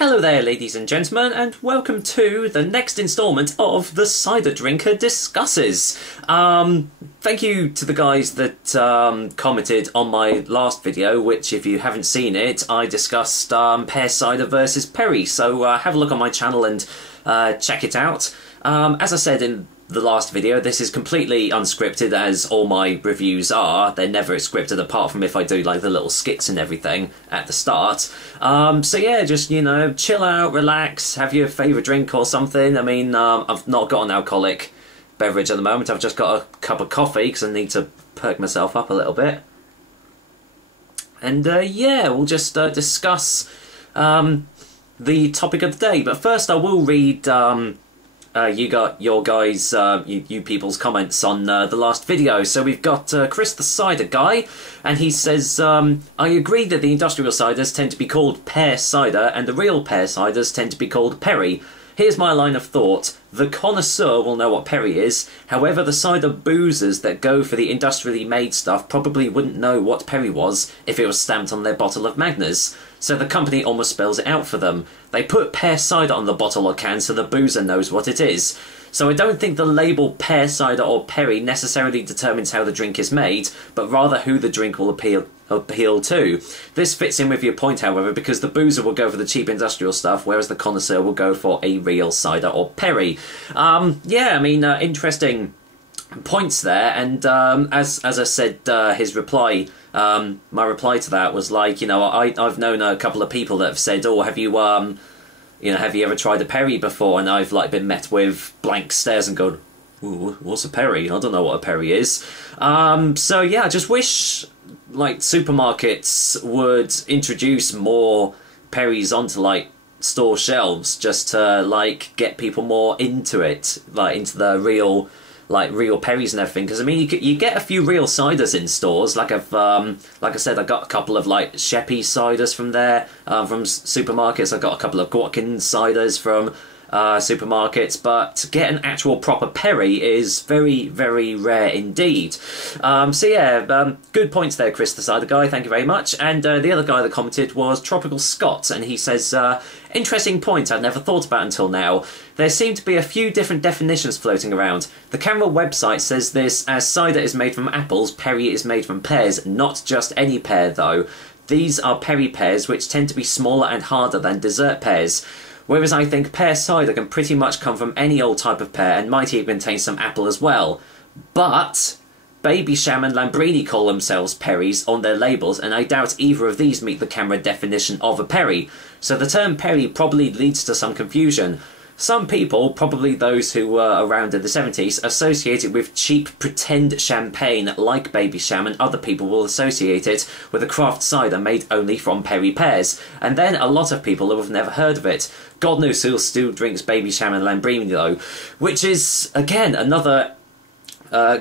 Hello there, ladies and gentlemen, and welcome to the next instalment of the Cider Drinker Discusses. Thank you to the guys that commented on my last video, which, if you haven't seen it, I discussed pear cider versus perry, so have a look on my channel and check it out. As I said in the last video, this is completely unscripted, as all my reviews are. They're never scripted, apart from if I do like the little skits and everything at the start. So yeah, just, you know, chill out, relax, have your favourite drink or something. I mean, I've not got an alcoholic beverage at the moment. I've just got a cup of coffee because I need to perk myself up a little bit. And yeah, we'll just discuss the topic of the day. But first I will read you got your guys, you people's comments on the last video. So we've got Chris the Cider Guy, and he says, I agree that the industrial ciders tend to be called pear cider and the real pear ciders tend to be called perry. Here's my line of thought. The connoisseur will know what perry is, however the cider boozers that go for the industrially made stuff probably wouldn't know what perry was if it was stamped on their bottle of Magners. So the company almost spells it out for them. They put pear cider on the bottle or can so the boozer knows what it is. So I don't think the label pear cider or perry necessarily determines how the drink is made, but rather who the drink will appeal to. This fits in with your point, however, because the boozer will go for the cheap industrial stuff, whereas the connoisseur will go for a real cider or perry. Yeah, I mean, interesting points there, and as I said, his reply, my reply to that was like, you know, I've known a couple of people that have said, oh, have you have you ever tried a perry before? And I've like been met with blank stares and gone, ooh, what's a perry? I don't know what a perry is. So yeah, I just wish like supermarkets would introduce more perries onto like store shelves, just to like get people more into it, like into the real perries and everything. Because I mean, you get a few real ciders in stores. Like like I said, I got a couple of like Sheppy ciders from there, from supermarkets. I got a couple of Watkins ciders from supermarkets, but to get an actual proper perry is very, very rare indeed. So yeah, good points there, Chris the Cider Guy, thank you very much. And the other guy that commented was Tropical Scott, and he says, interesting point I'd never thought about until now. There seem to be a few different definitions floating around. The Camera website says this as cider is made from apples, perry is made from pears, not just any pear though. These are perry pears, which tend to be smaller and harder than dessert pears. Whereas I think pear cider can pretty much come from any old type of pear and might even contain some apple as well. But Babycham and Lambrini call themselves perries on their labels, and I doubt either of these meet the Camera definition of a perry. So the term perry probably leads to some confusion. Some people, probably those who were around in the 70s, associate it with cheap pretend champagne like Babycham, and other people will associate it with a craft cider made only from perry pears. And then a lot of people who have never heard of it. God knows who still drinks Babycham and Lambrini though, which is, again, another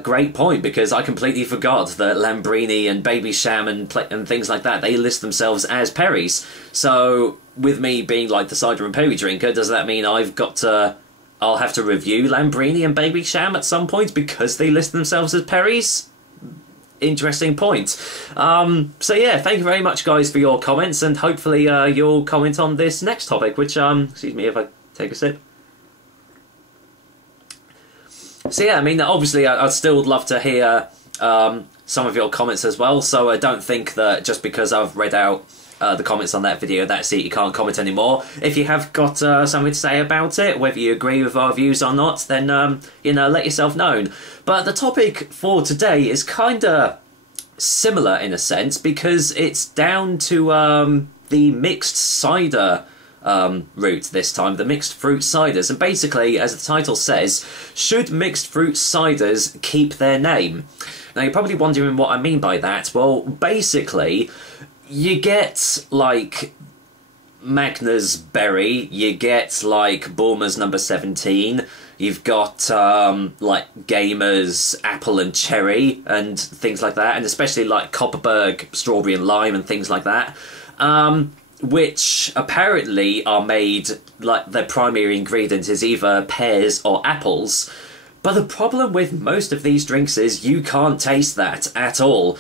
great point, because I completely forgot that Lambrini and Babycham and things like that, they list themselves as perries. So with me being like the cider and perry drinker, does that mean I'll have to review Lambrini and Babycham at some point because they list themselves as perries? Interesting point. So yeah, thank you very much guys for your comments, and hopefully you'll comment on this next topic, which excuse me if I take a sip. So yeah, I mean, obviously I'd still love to hear some of your comments as well, so I don't think that just because I've read out the comments on that video, that's it, you can't comment anymore. If you have got something to say about it, whether you agree with our views or not, then, you know, let yourself known. But the topic for today is kind of similar in a sense, because it's down to the mixed cider route this time, the mixed fruit ciders. And basically, as the title says, should mixed fruit ciders keep their name? Now you're probably wondering what I mean by that. Well, basically, you get like Magners Berry, you get like Bulmer's number 17, you've got like Gamer's Apple and Cherry and things like that, and especially like Copperberg Strawberry and Lime and things like that, which apparently are made, like their primary ingredient is either pears or apples. But the problem with most of these drinks is you can't taste that at all.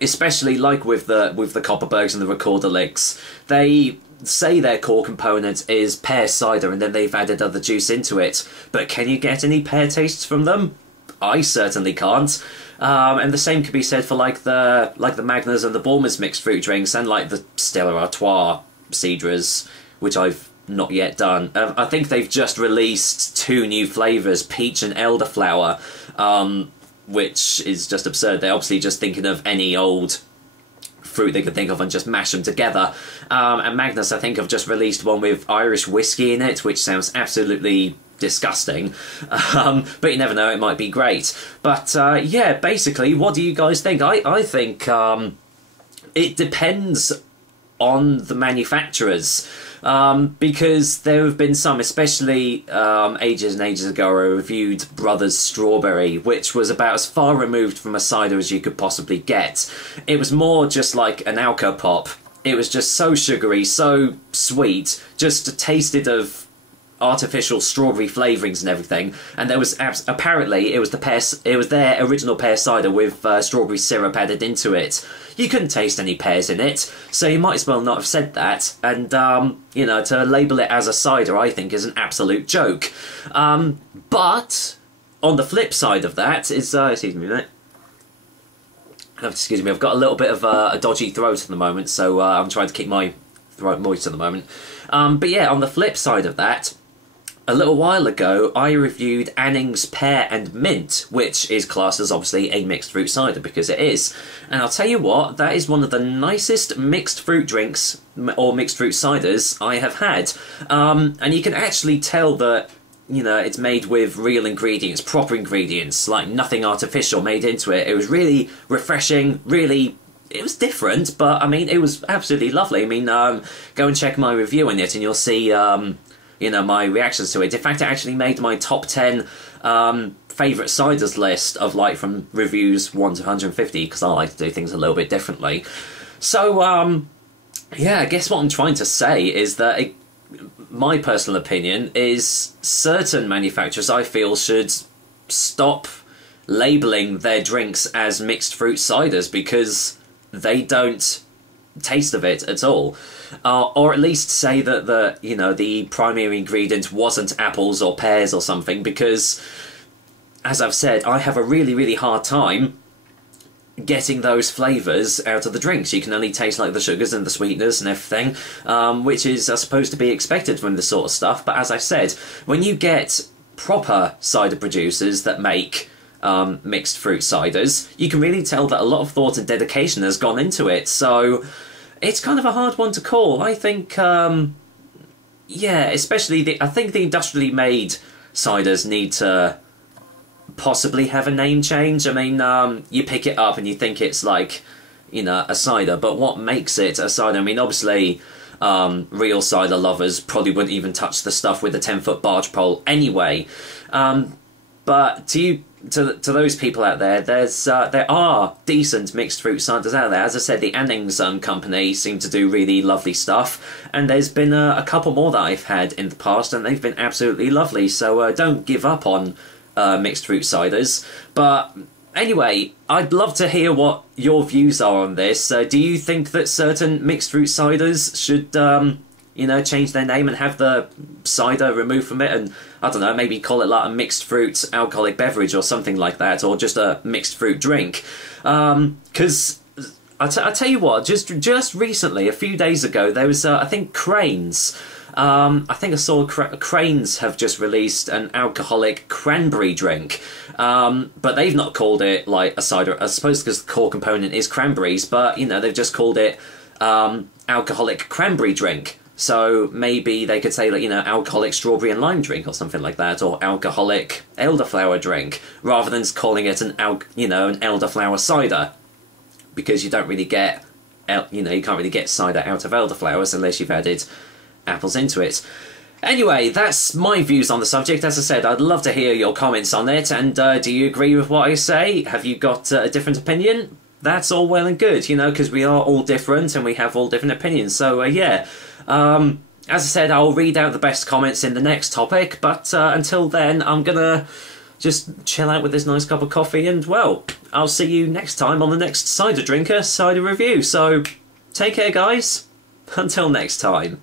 Especially like with the Copperbergs and the Recorder Licks. They say their core component is pear cider and then they've added other juice into it, but can you get any pear tastes from them? I certainly can't. And the same could be said for like the Magners and the Bournemouth mixed fruit drinks, and like the Stella Artois Ciders, which I've not yet done. I think they've just released 2 new flavours, peach and elderflower, which is just absurd. They're obviously just thinking of any old fruit they could think of and just mash them together. And Magnus, I think, have just released one with Irish whiskey in it, which sounds absolutely disgusting, but you never know, it might be great. But yeah, basically, what do you guys think? I think it depends on the manufacturers, because there have been some, especially ages and ages ago, I reviewed Brothers Strawberry, which was about as far removed from a cider as you could possibly get. It was more just like an Alka Pop. It was just so sugary, so sweet, just tasted of artificial strawberry flavourings and everything, and there was apparently it was their original pear cider with strawberry syrup added into it. You couldn't taste any pears in it, so you might as well not have said that. And you know, to label it as a cider, I think, is an absolute joke. But on the flip side of that is excuse me a minute. Excuse me, I've got a little bit of a dodgy throat at the moment, so I'm trying to keep my throat moist at the moment. But yeah, on the flip side of that, a little while ago, I reviewed Anning's Pear and Mint, which is classed as obviously a mixed fruit cider, because it is. And I'll tell you what, that is one of the nicest mixed fruit drinks, or mixed fruit ciders, I have had. And you can actually tell that, you know, it's made with real ingredients, proper ingredients, like nothing artificial made into it. It was really refreshing, really... It was different, but, I mean, it was absolutely lovely. I mean, go and check my review on it, and you'll see... you know, my reactions to it. In fact, it actually made my top 10 favourite ciders list of, like, from reviews 1 to 150, because I like to do things a little bit differently. So, yeah, I guess what I'm trying to say is that my personal opinion is certain manufacturers, I feel, should stop labelling their drinks as mixed fruit ciders, because they don't taste of it at all. Or at least say that the primary ingredient wasn't apples or pears or something, because, as I've said, I have a really, really hard time getting those flavours out of the drinks. You can only taste like the sugars and the sweeteners and everything, which is supposed to be expected from this sort of stuff. But as I said, when you get proper cider producers that make mixed fruit ciders, you can really tell that a lot of thought and dedication has gone into it. So it's kind of a hard one to call. I think, yeah, especially I think the industrially made ciders need to possibly have a name change. I mean, you pick it up and you think it's like, you know, a cider, but what makes it a cider? I mean, obviously, real cider lovers probably wouldn't even touch the stuff with a 10-foot barge pole anyway. But to those people out there, there are decent mixed fruit ciders out there. As I said, the Anning's company seem to do really lovely stuff, and there's been a couple more that I've had in the past, and they've been absolutely lovely. So don't give up on mixed fruit ciders. But anyway, I'd love to hear what your views are on this. Do you think that certain mixed fruit ciders should, you know, change their name and have the cider removed from it, and I don't know, maybe call it like a mixed fruit alcoholic beverage or something like that, or just a mixed fruit drink? Because I tell you what, just recently, a few days ago, there was I think Crane's. I think I saw Crane's have just released an alcoholic cranberry drink, but they've not called it like a cider, I suppose because the core component is cranberries, but you know, they've just called it alcoholic cranberry drink. So maybe they could say, like, you know, alcoholic strawberry and lime drink or something like that, or alcoholic elderflower drink, rather than calling it an elderflower cider, because you don't really get, you know, you can't really get cider out of elderflowers unless you've added apples into it. Anyway, that's my views on the subject. As I said, I'd love to hear your comments on it, and do you agree with what I say? Have you got a different opinion? That's all well and good, you know, because we are all different and we have all different opinions. So, yeah. As I said, I'll read out the best comments in the next topic, but until then, I'm gonna just chill out with this nice cup of coffee, and, well, I'll see you next time on the next Cider Drinker Cider Review. So, take care, guys. Until next time.